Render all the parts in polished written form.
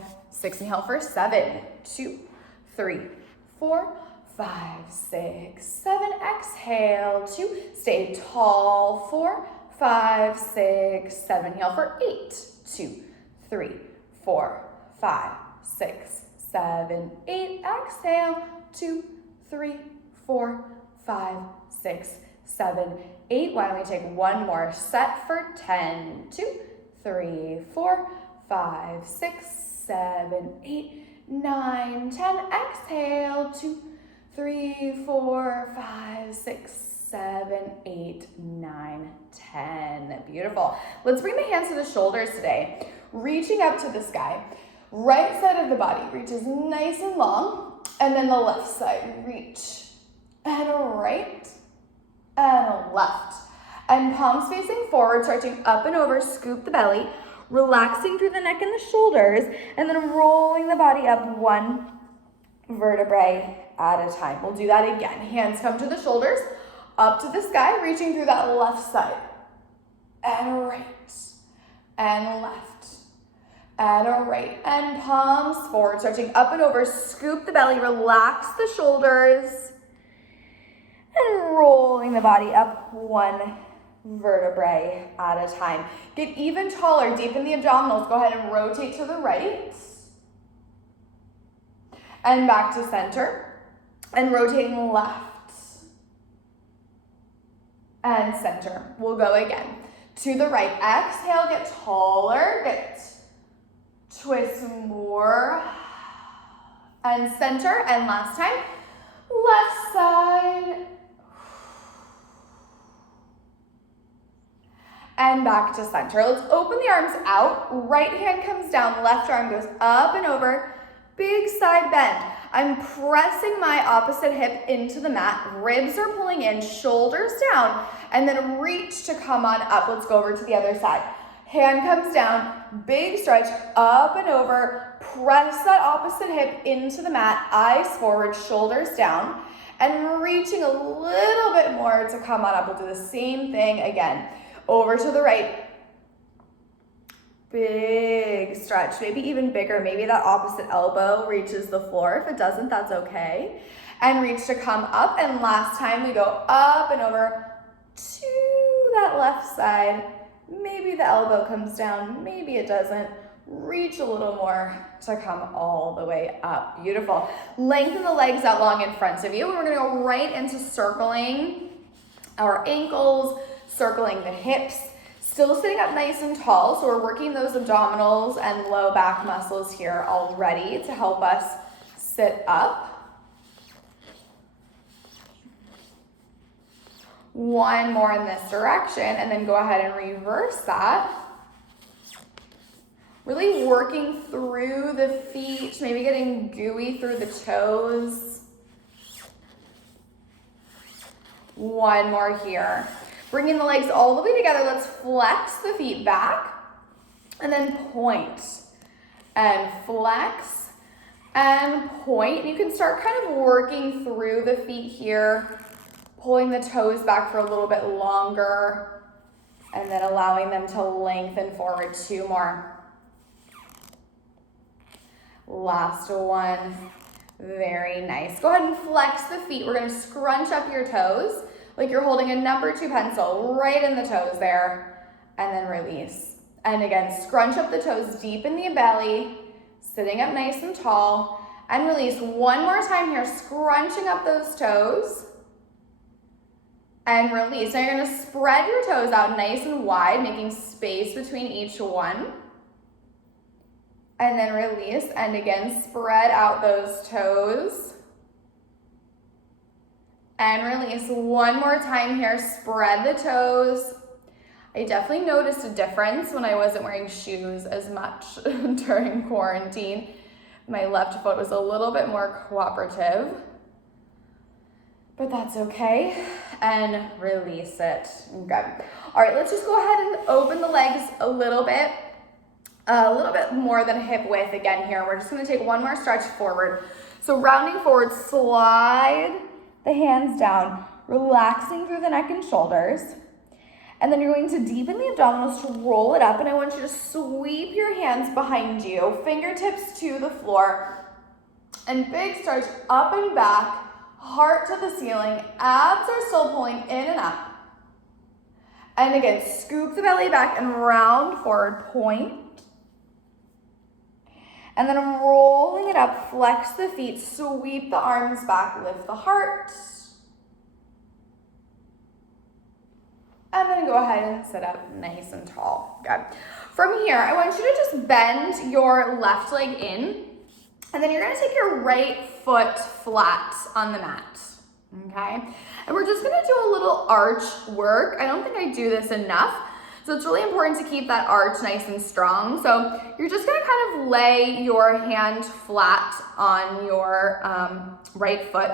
5, 6. Inhale for 7, 2, 3, 4, 5, 6, 7. Exhale, 2. Stay tall, 4, 5, 6, 7. Inhale for 8, 2, 3, 4, 5, 6, 7, 8. Exhale, 2, 3, 4, 5, 6, 7, 8. Why don't we take one more set for 10, 2, 3, 4, 5, 6, 7, 8, 9, 10. Exhale, 2, 3, 4, 5, 6, 7, 8, 9, 10. Beautiful. Let's bring the hands to the shoulders today. Reaching up to the sky. Right side of the body reaches nice and long, and then the left side reach. And right, and left. And palms facing forward, stretching up and over, scoop the belly, relaxing through the neck and the shoulders, and then rolling the body up one vertebrae at a time. We'll do that again. Hands come to the shoulders, up to the sky, reaching through that left side. And right, and left, and right. And palms forward, stretching up and over, scoop the belly, relax the shoulders, and rolling the body up one vertebrae at a time. Get even taller, deepen the abdominals. Go ahead and rotate to the right. And back to center. And rotating left. And center. We'll go again. To the right. Exhale, get taller. Get twist more. And center. And last time. Left side. And back to center. Let's open the arms out. Right hand comes down, left arm goes up and over. Big side bend. I'm pressing my opposite hip into the mat. Ribs are pulling in, shoulders down, and then reach to come on up. Let's go over to the other side. Hand comes down, big stretch, up and over. Press that opposite hip into the mat, eyes forward, shoulders down, and reaching a little bit more to come on up. We'll do the same thing again. Over to the right. Big stretch, maybe even bigger. Maybe that opposite elbow reaches the floor. If it doesn't, that's okay. And reach to come up. And last time we go up and over to that left side. Maybe the elbow comes down, maybe it doesn't. Reach a little more to come all the way up. Beautiful. Lengthen the legs out long in front of you. And we're gonna go right into circling our ankles, circling the hips, still sitting up nice and tall. So we're working those abdominals and low back muscles here already to help us sit up. One more in this direction, and then go ahead and reverse that. Really working through the feet, maybe getting gooey through the toes. One more here. Bringing the legs all the way together, let's flex the feet back and then point and flex and point. And you can start kind of working through the feet here, pulling the toes back for a little bit longer and then allowing them to lengthen forward. Two more. Last one. Very nice. Go ahead and flex the feet. We're going to scrunch up your toes like you're holding a number 2 pencil right in the toes there, and then release. And again, scrunch up the toes deep in the belly, sitting up nice and tall, and release. One more time here, scrunching up those toes, and release. Now you're gonna spread your toes out nice and wide, making space between each one. And then release, and again, spread out those toes. And release. One more time here, spread the toes. I definitely noticed a difference when I wasn't wearing shoes as much during quarantine. My left foot was a little bit more cooperative, but that's okay. And release it. Good. All right, let's just go ahead and open the legs a little bit more than hip width again here. We're just gonna take one more stretch forward. So rounding forward, slide the hands down, relaxing through the neck and shoulders. And then you're going to deepen the abdominals to roll it up, and I want you to sweep your hands behind you, fingertips to the floor, and big stretch up and back, heart to the ceiling, abs are still pulling in and up. And again, scoop the belly back and round forward, point. And then I'm rolling it up, flex the feet, sweep the arms back, lift the heart. And then go ahead and sit up nice and tall. Good. From here, I want you to just bend your left leg in, and then you're gonna take your right foot flat on the mat, okay? And we're just gonna do a little arch work. I don't think I do this enough, so it's really important to keep that arch nice and strong. So you're just gonna kind of lay your hand flat on your right foot.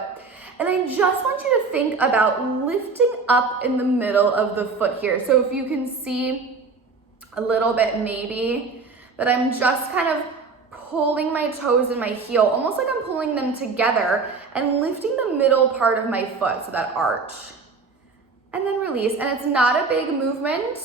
And I just want you to think about lifting up in the middle of the foot here. So if you can see a little bit maybe that I'm just kind of pulling my toes and my heel, almost like I'm pulling them together and lifting the middle part of my foot, so that arch. And then release, and it's not a big movement.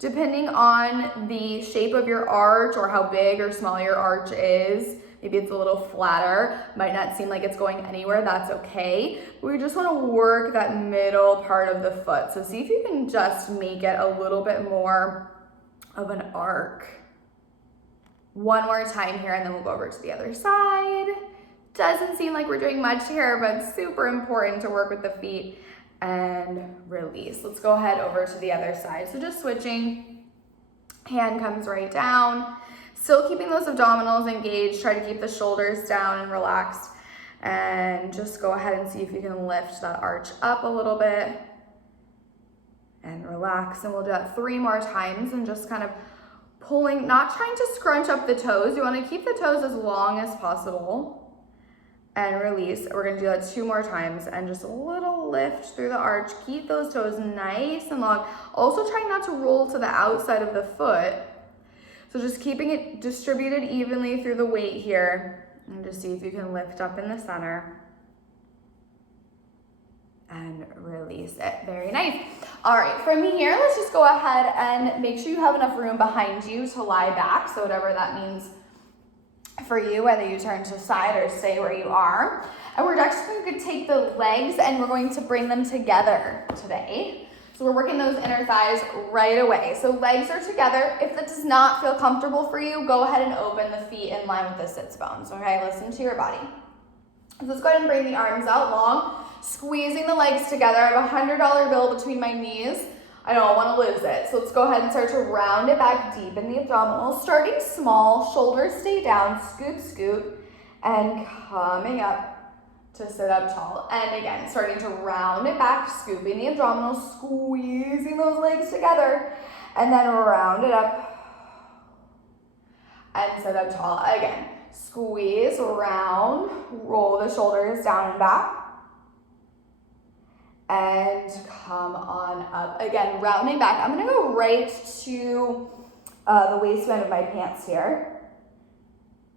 Depending on the shape of your arch or how big or small your arch is, maybe it's a little flatter, might not seem like it's going anywhere, that's okay. We just wanna work that middle part of the foot. So see if you can just make it a little bit more of an arc. One more time here, and then we'll go over to the other side. Doesn't seem like we're doing much here, but super important to work with the feet. And release. Let's go ahead over to the other side. So just switching, hand comes right down. Still keeping those abdominals engaged. Try to keep the shoulders down and relaxed. And just go ahead and see if you can lift that arch up a little bit. And relax. And we'll do that 3 more times, and just kind of pulling, not trying to scrunch up the toes. You want to keep the toes as long as possible. And release. We're gonna do that 2 more times, and just a little lift through the arch. Keep those toes nice and long. Also trying not to roll to the outside of the foot. So just keeping it distributed evenly through the weight here. And just see if you can lift up in the center. And release it. Very nice. All right, from here, let's just go ahead and make sure you have enough room behind you to lie back. So whatever that means for you, whether you turn to the side or stay where you are. And we're actually going to take the legs and we're going to bring them together today. So we're working those inner thighs right away. So legs are together. If that does not feel comfortable for you, go ahead and open the feet in line with the sits bones, okay? Listen to your body. So let's go ahead and bring the arms out long, squeezing the legs together. I have a $100 bill between my knees. I don't want to lose it. So let's go ahead and start to round it back deep in the abdominals. Starting small, shoulders stay down, scoot, scoot, and coming up to sit up tall. And again, starting to round it back, scooping the abdominals, squeezing those legs together, and then round it up and sit up tall. Again, squeeze, round, roll the shoulders down and back. And come on up. Again, rounding back. I'm gonna go right to the waistband of my pants here.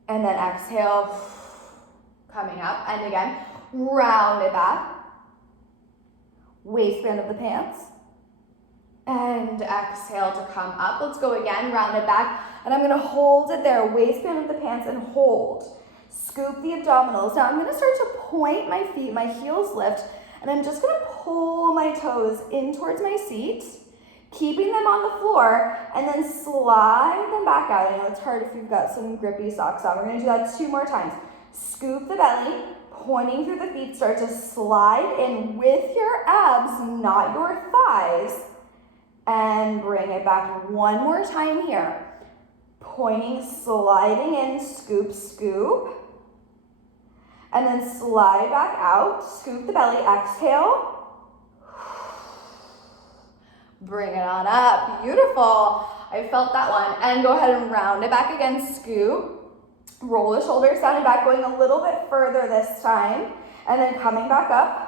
And then exhale, coming up. And again, round it back. Waistband of the pants. And exhale to come up. Let's go again, round it back. And I'm gonna hold it there, waistband of the pants, and hold. Scoop the abdominals. Now I'm gonna start to point my feet, my heels lift, and I'm just gonna pull my toes in towards my seat, keeping them on the floor, and then slide them back out. I know it's hard if you've got some grippy socks on. We're gonna do that 2 more times. Scoop the belly, pointing through the feet, start to slide in with your abs, not your thighs, and bring it back 1 more time here. Pointing, sliding in, scoop, scoop. And then slide back out, scoop the belly, exhale. Bring it on up, beautiful. I felt that one. And go ahead and round it back again, scoop. Roll the shoulders down and back, going a little bit further this time. And then coming back up.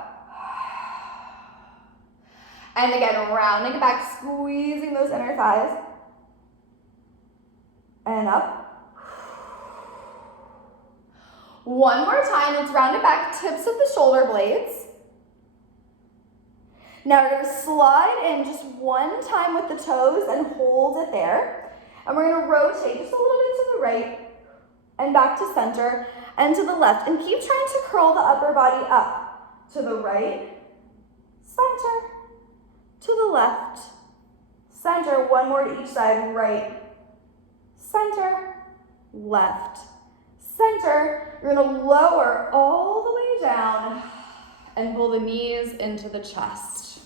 And again, rounding it back, squeezing those inner thighs. And up. 1 more time, let's round it back, tips of the shoulder blades. Now we're gonna slide in just one time with the toes and hold it there. And we're gonna rotate just a little bit to the right and back to center and to the left. And keep trying to curl the upper body up. To the right, center, to the left, center. One more to each side, right, center, left, center. You're gonna lower all the way down and pull the knees into the chest.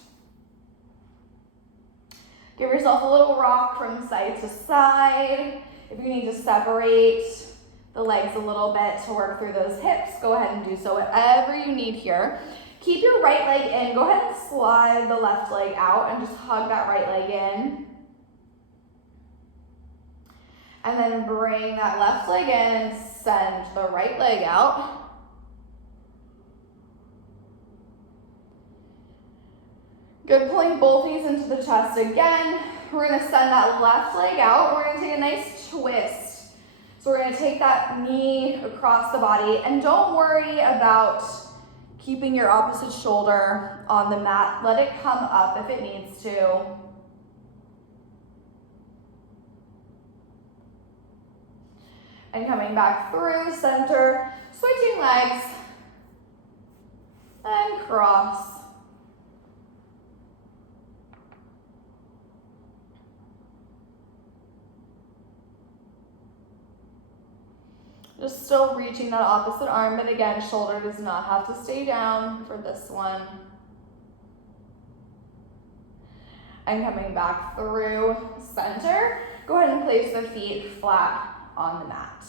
Give yourself a little rock from side to side. If you need to separate the legs a little bit to work through those hips, go ahead and do so, whatever you need here. Keep your right leg in. Go ahead and slide the left leg out and just hug that right leg in. And then bring that left leg in and send the right leg out. Good, pulling both knees into the chest again. We're gonna send that left leg out. We're gonna take a nice twist. So we're gonna take that knee across the body, and don't worry about keeping your opposite shoulder on the mat. Let it come up if it needs to. And coming back through center, switching legs, and cross. Just still reaching that opposite arm, but again, shoulder does not have to stay down for this one. And coming back through center, go ahead and place the feet flat on the mat.